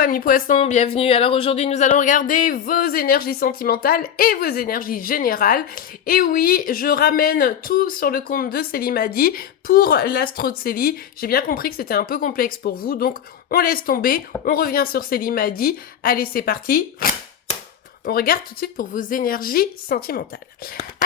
amis poissons, bienvenue. Alors aujourd'hui nous allons regarder vos énergies sentimentales et vos énergies générales. Et oui, je ramène tout sur le compte de Célie Madi pour l'astro de Célie. J'ai bien compris que c'était un peu complexe pour vous, donc on laisse tomber, on revient sur Célie Madi. Allez, c'est parti. On regarde tout de suite pour vos énergies sentimentales.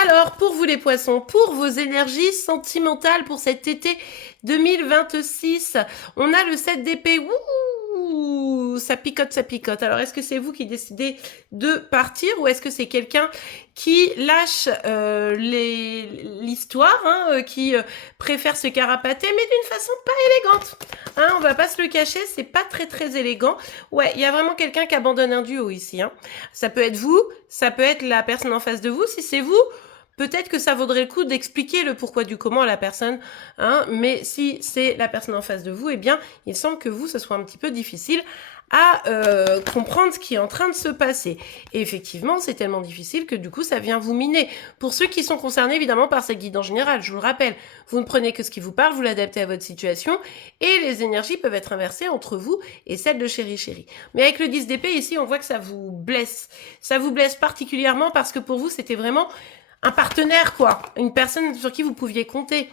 Alors, pour vous les poissons, pour vos énergies sentimentales pour cet été 2026, on a le 7 d'épée. Ouh, ça picote, ça picote. Alors, est-ce que c'est vous qui décidez de partir ou est-ce que c'est quelqu'un qui lâche l'histoire, qui préfère se carapater, mais d'une façon pas élégante. On va pas se le cacher, c'est pas très très élégant. Ouais, il y a vraiment quelqu'un qui abandonne un duo ici. Ça peut être vous, ça peut être la personne en face de vous. Si c'est vous, peut-être que ça vaudrait le coup d'expliquer le pourquoi du comment à la personne, mais si c'est la personne en face de vous, eh bien, il semble que vous, ce soit un petit peu difficile à comprendre ce qui est en train de se passer. Et effectivement, c'est tellement difficile que du coup, ça vient vous miner. Pour ceux qui sont concernés, évidemment, par cette guide en général, je vous le rappelle, vous ne prenez que ce qui vous parle, vous l'adaptez à votre situation, et les énergies peuvent être inversées entre vous et celles de chéri. Mais avec le 10 d'épée, ici, on voit que ça vous blesse. Ça vous blesse particulièrement parce que pour vous, c'était vraiment un partenaire, quoi. Une personne sur qui vous pouviez compter.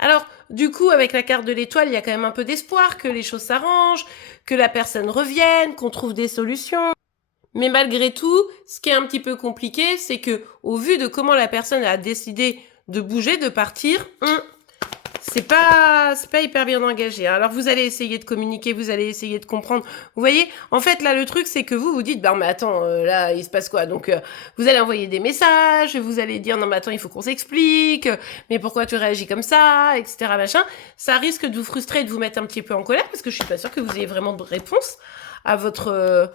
Alors, du coup, avec la carte de l'étoile, il y a quand même un peu d'espoir que les choses s'arrangent, que la personne revienne, qu'on trouve des solutions. Mais malgré tout, ce qui est un petit peu compliqué, c'est que, au vu de comment la personne a décidé de bouger, de partir, c'est pas hyper bien engagé. Alors vous allez essayer de communiquer, vous allez essayer de comprendre. Vous voyez, en fait là le truc c'est que vous dites bah mais attends là il se passe quoi? Donc vous allez envoyer des messages, vous allez dire non mais attends il faut qu'on s'explique, mais pourquoi tu réagis comme ça, etc. machin. Ça risque de vous frustrer et de vous mettre un petit peu en colère parce que je suis pas sûre que vous ayez vraiment de réponse à votre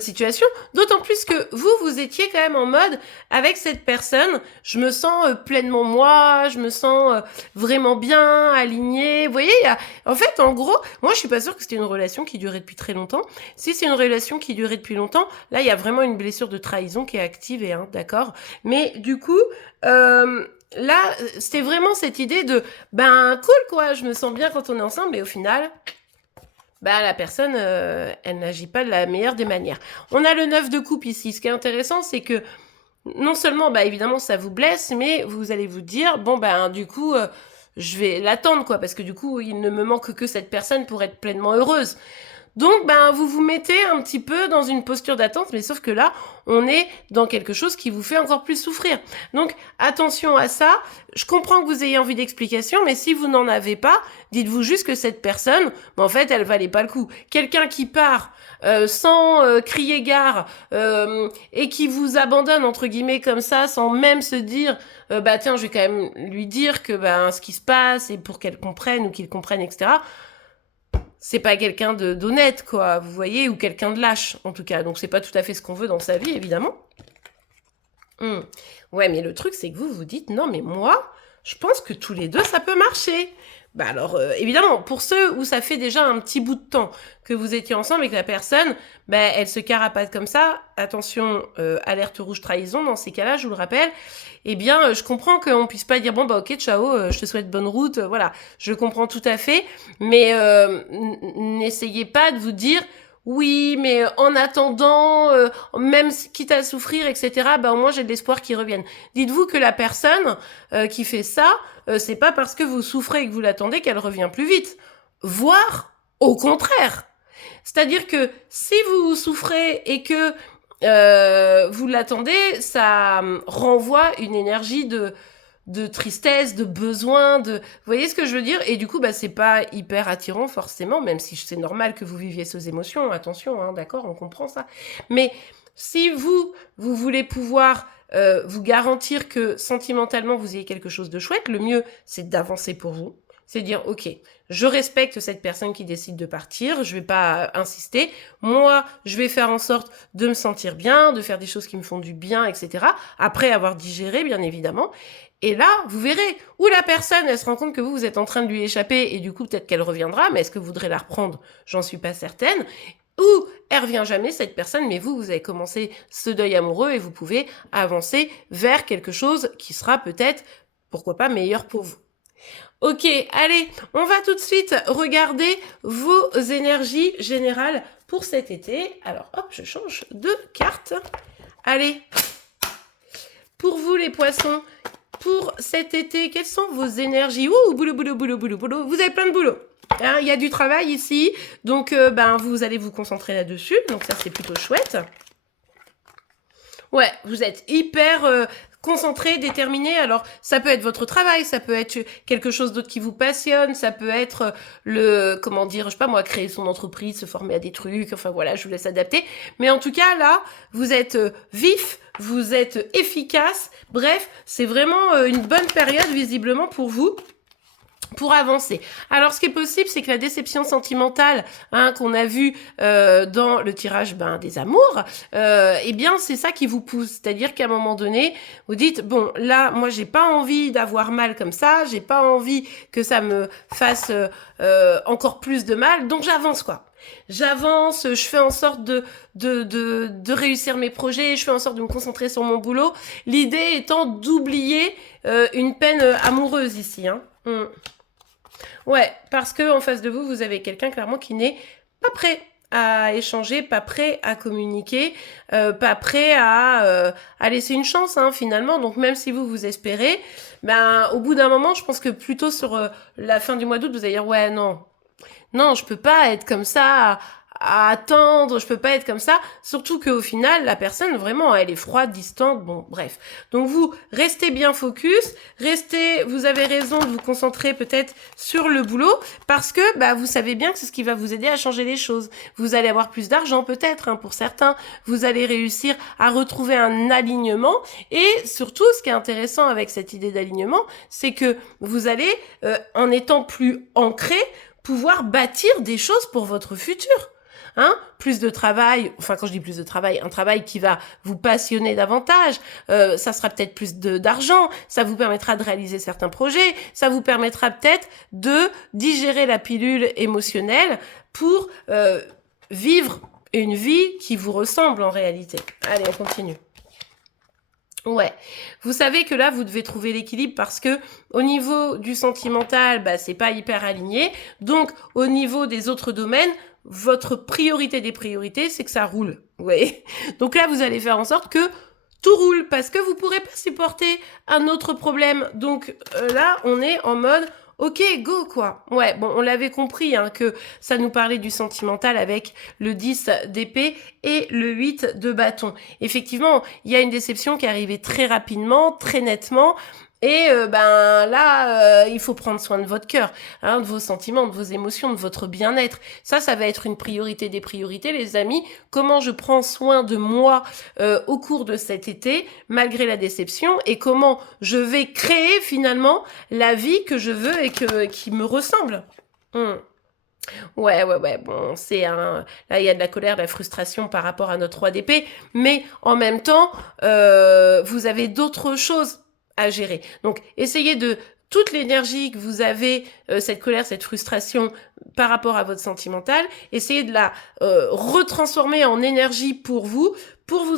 situation, d'autant plus que vous étiez quand même en mode avec cette personne, je me sens pleinement moi, je me sens vraiment bien, alignée, vous voyez, en fait, en gros, moi je suis pas sûre que c'était une relation qui durait depuis très longtemps. Si c'est une relation qui durait depuis longtemps, là il y a vraiment une blessure de trahison qui est activée, d'accord, mais du coup, là, c'était vraiment cette idée de, ben cool quoi, je me sens bien quand on est ensemble, et au final... bah la personne, elle n'agit pas de la meilleure des manières. On a le 9 de coupe ici. Ce qui est intéressant, c'est que non seulement, bah évidemment, ça vous blesse, mais vous allez vous dire, bon, ben du coup, je vais l'attendre, quoi, parce que du coup, il ne me manque que cette personne pour être pleinement heureuse. Donc, ben, vous vous mettez un petit peu dans une posture d'attente, mais sauf que là, on est dans quelque chose qui vous fait encore plus souffrir. Donc, attention à ça. Je comprends que vous ayez envie d'explication, mais si vous n'en avez pas, dites-vous juste que cette personne, ben, en fait, elle valait pas le coup. Quelqu'un qui part sans crier gare et qui vous abandonne, entre guillemets, comme ça, sans même se dire, bah tiens, je vais quand même lui dire que ben ce qui se passe et pour qu'elle comprenne ou qu'il comprenne, etc., c'est pas quelqu'un d'honnête, quoi, vous voyez, ou quelqu'un de lâche, en tout cas. Donc c'est pas tout à fait ce qu'on veut dans sa vie, évidemment. Ouais, mais le truc, c'est que vous vous dites, non, mais moi, je pense que tous les deux, ça peut marcher. Bah alors, évidemment, pour ceux où ça fait déjà un petit bout de temps que vous étiez ensemble et que la personne, bah, elle se carapate comme ça, attention, alerte rouge trahison, dans ces cas-là, je vous le rappelle, eh bien, je comprends qu'on puisse pas dire, bon, bah ok, ciao, je te souhaite bonne route, voilà, je comprends tout à fait, mais n'essayez pas de vous dire, oui, mais en attendant, même quitte à souffrir, etc., bah au moins j'ai de l'espoir qu'ils reviennent. Dites-vous que la personne qui fait ça, c'est pas parce que vous souffrez et que vous l'attendez qu'elle revient plus vite. Voire au contraire. C'est-à-dire que si vous souffrez et que vous l'attendez, ça renvoie une énergie de tristesse, de besoin, vous voyez ce que je veux dire? Et du coup, bah, c'est pas hyper attirant forcément, même si c'est normal que vous viviez ces émotions, attention, d'accord, on comprend ça. Mais si vous voulez pouvoir vous garantir que sentimentalement vous ayez quelque chose de chouette, le mieux, c'est d'avancer pour vous. C'est dire, ok, je respecte cette personne qui décide de partir, je vais pas insister. Moi, je vais faire en sorte de me sentir bien, de faire des choses qui me font du bien, etc. Après avoir digéré, bien évidemment. Et là, vous verrez, où la personne, elle se rend compte que vous êtes en train de lui échapper, et du coup, peut-être qu'elle reviendra, mais est-ce que vous voudrez la reprendre? J'en suis pas certaine. Ou elle revient jamais, cette personne, mais vous avez commencé ce deuil amoureux et vous pouvez avancer vers quelque chose qui sera peut-être, pourquoi pas, meilleur pour vous. Ok, allez, on va tout de suite regarder vos énergies générales pour cet été. Alors, hop, je change de carte. Allez, pour vous les poissons, pour cet été, quelles sont vos énergies? Ouh, boulot, boulot, boulot, boulot, boulot. Vous avez plein de boulot. Hein, il y a du travail ici, donc vous allez vous concentrer là-dessus. Donc ça, c'est plutôt chouette. Ouais, vous êtes hyper concentré, déterminé. Alors, ça peut être votre travail, ça peut être quelque chose d'autre qui vous passionne, ça peut être comment dire, je sais pas moi, créer son entreprise, se former à des trucs, enfin voilà, je vous laisse adapter. Mais en tout cas, là, vous êtes vif, vous êtes efficace. Bref, c'est vraiment une bonne période, visiblement, pour vous. Pour avancer. Alors, ce qui est possible, c'est que la déception sentimentale qu'on a vue dans le tirage des amours, eh bien, c'est ça qui vous pousse. C'est-à-dire qu'à un moment donné, vous dites, bon, là, moi, j'ai pas envie d'avoir mal comme ça, j'ai pas envie que ça me fasse encore plus de mal, donc j'avance, quoi. J'avance, je fais en sorte de réussir mes projets, je fais en sorte de me concentrer sur mon boulot. L'idée étant d'oublier une peine amoureuse ici, hein. Ouais, parce que en face de vous, vous avez quelqu'un clairement qui n'est pas prêt à échanger, pas prêt à communiquer, pas prêt à laisser une chance finalement. Donc même si vous espérez, au bout d'un moment, je pense que plutôt sur la fin du mois d'août, vous allez dire ouais non, je peux pas être comme ça à attendre, je peux pas être comme ça, surtout qu'au final, la personne, vraiment, elle est froide, distante, bon, bref. Donc vous, restez bien focus, vous avez raison de vous concentrer peut-être sur le boulot, parce que vous savez bien que c'est ce qui va vous aider à changer les choses. Vous allez avoir plus d'argent peut-être, pour certains, vous allez réussir à retrouver un alignement, et surtout, ce qui est intéressant avec cette idée d'alignement, c'est que vous allez, en étant plus ancré, pouvoir bâtir des choses pour votre futur. Plus de travail, enfin quand je dis plus de travail, un travail qui va vous passionner davantage, ça sera peut-être plus d'argent, ça vous permettra de réaliser certains projets, ça vous permettra peut-être de digérer la pilule émotionnelle pour vivre une vie qui vous ressemble en réalité. Allez, on continue. Ouais, vous savez que là, vous devez trouver l'équilibre parce que au niveau du sentimental, c'est pas hyper aligné. Donc, au niveau des autres domaines, votre priorité des priorités, c'est que ça roule. Vous voyez ? Donc là, vous allez faire en sorte que tout roule parce que vous pourrez pas supporter un autre problème. Donc là, on est en mode ok, go, quoi. Ouais, bon, on l'avait compris, que ça nous parlait du sentimental avec le 10 d'épée et le 8 de bâton. Effectivement, il y a une déception qui est arrivée très rapidement, très nettement, et là, il faut prendre soin de votre cœur, de vos sentiments, de vos émotions, de votre bien-être. Ça va être une priorité des priorités, les amis. Comment je prends soin de moi au cours de cet été, malgré la déception, et comment je vais créer finalement la vie que je veux et qui me ressemble. Ouais, bon, là, il y a de la colère, de la frustration par rapport à notre roi d'épée, mais en même temps, vous avez d'autres choses à gérer. Donc, essayez de toute l'énergie que vous avez, cette colère, cette frustration par rapport à votre sentimental, essayez de la retransformer en énergie pour vous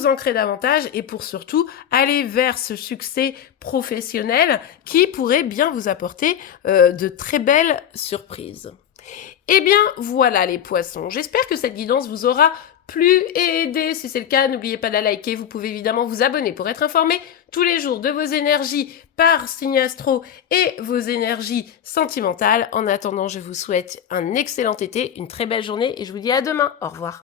ancrer davantage et pour surtout aller vers ce succès professionnel qui pourrait bien vous apporter de très belles surprises. Eh bien, voilà les poissons. J'espère que cette guidance vous aura plu et aidé. Si c'est le cas, n'oubliez pas de la liker. Vous pouvez évidemment vous abonner pour être informé tous les jours de vos énergies par signe astro et vos énergies sentimentales. En attendant, je vous souhaite un excellent été, une très belle journée et je vous dis à demain. Au revoir.